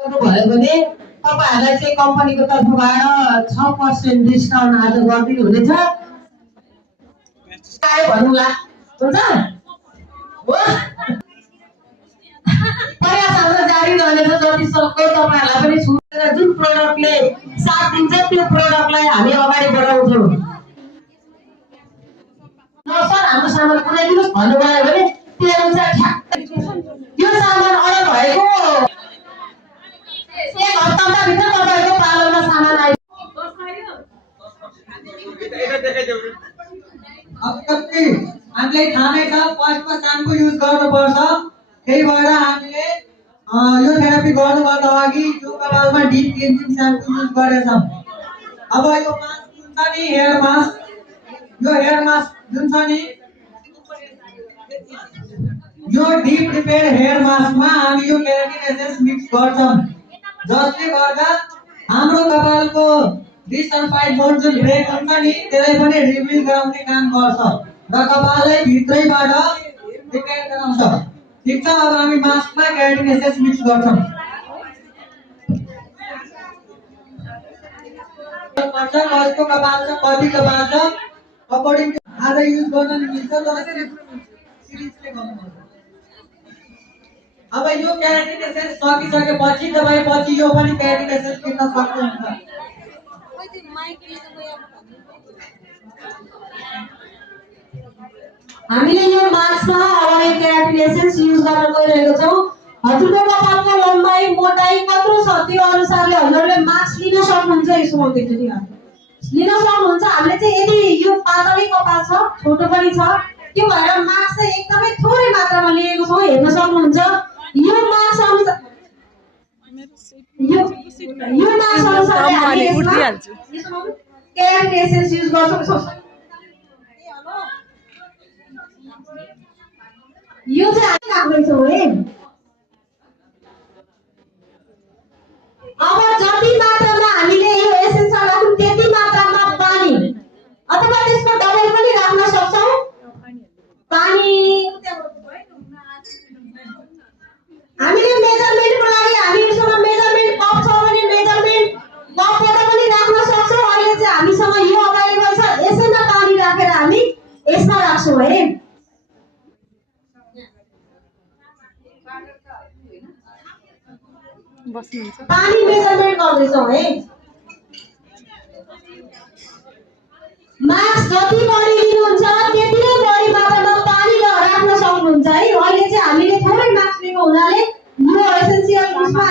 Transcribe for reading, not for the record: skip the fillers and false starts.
भयो भने तपाईहरुलाई चाहिँ कम्पनीको तर्फबाट 6% डिस्काउन्ट आज गरिदिनु हुनेछ। आयो भन्नुला हुन्छ हो प्रयास हाम्रो जारी रहनेछ। जति सक्दो तपाईहरुलाई पनि छुटेर जुन प्रोडक्टले साथ दिन्छ त्यो प्रोडक्टलाई हामी अगाडि बढाउँछौँ। न सर हाम्रो सामान कुनै दिनुहोस् भन्नुभयो भने त्यो अनुसार ठ्याक्कै यो सामान अर्डर भएको एक हप्ताभित्र तपाईहरुको पालोमा सामान आयो। अब कति हामीलाई थाहा नै छ फर्स्टमा साम्पू युज गर्नुपर्छ। त्यही भएर हामीले यो थेरापी गर्नुभन्दा अघि यो कपालमा डिप क्लिन्जिङ साम्पू युज गरेछौँ। अब यो मास्क जुन छ नि हेयर मास्क, यो हेयर मास्क जुन छ नि यो डिप रिपेयर हेयर मास्कमा हामी यो केराटिन एसेन्स मिक्स गर्छौँ, जसले गर्दा हाम्रो कपालको डिसल्फाइड मोड जुन ब्रेक हुन्छ नि त्यसलाई पनि रिभिल गराउने काम गर्छ र कपाललाई भित्रैबाट रिपेयर गराउँछ। ठीक छ, अब हामी मास्कमा केराटिन एसेन्स मिक्स गर्छौँ। कसको कपाल छ कति कपाल छ अकर्डिङ आज युज गर्न मिल्छ तर सिरिजले गर्नुपर्छ। अब यो केराटिन एसेन्स सकिसकेपछि तपाईँ पछि यो पनि केराटिन एसेन्स किन्न सक्नुहुन्छ। हामीले यो मास्कमा अब यो केराटिन एसेन्स युज गर्न गइरहेको छौँ। हजुरको कपालको लम्बाइ मोटाइ कत्रो छ त्यो अनुसारले हजुरले मास्क लिन सक्नुहुन्छ। यसो म देख्छु नि लिन सक्नुहुन्छ। हामीले चाहिँ यदि यो पातलै कपाल छ छोटो पनि छ त्यो भएर मास्क चाहिँ एकदमै थोरै मात्रामा लिएको छौँ, हेर्न सक्नुहुन्छ। यो मास्क अनुसार यो मास्क अनुसारले हामी यसमा केराटिन एसेन्स युज गर्छौँ। यो चाहिँ हामी राख्दैछौँ है। अब जति मात्रामा हामीले यो एसेन्स राख्छौँ त्यति मात्रामा पानी अथवा त्यसको डबल पनि राख्न सक्छौँ। पानी हामीले मेजरमेन्टको लागि हामीसँग मेजरमेन्ट कप छ भने मेजरमेन्ट कपबाट पनि राख्न सक्छौँ। अहिले चाहिँ हामीसँग यो अभाइलेबल छ, यसैमा पानी राखेर हामी यसमा राख्छौँ है। पानी मेजरमेन्ट गर्दैछौँ है। मास्क जति बढी लिनुहुन्छ त्यति नै बढी मात्रामा पानी राख्न सक्नुहुन्छ है। अहिले चाहिँ हामीले थोरै मास्क लिएको हुनाले यो एसेन्सियल उसमा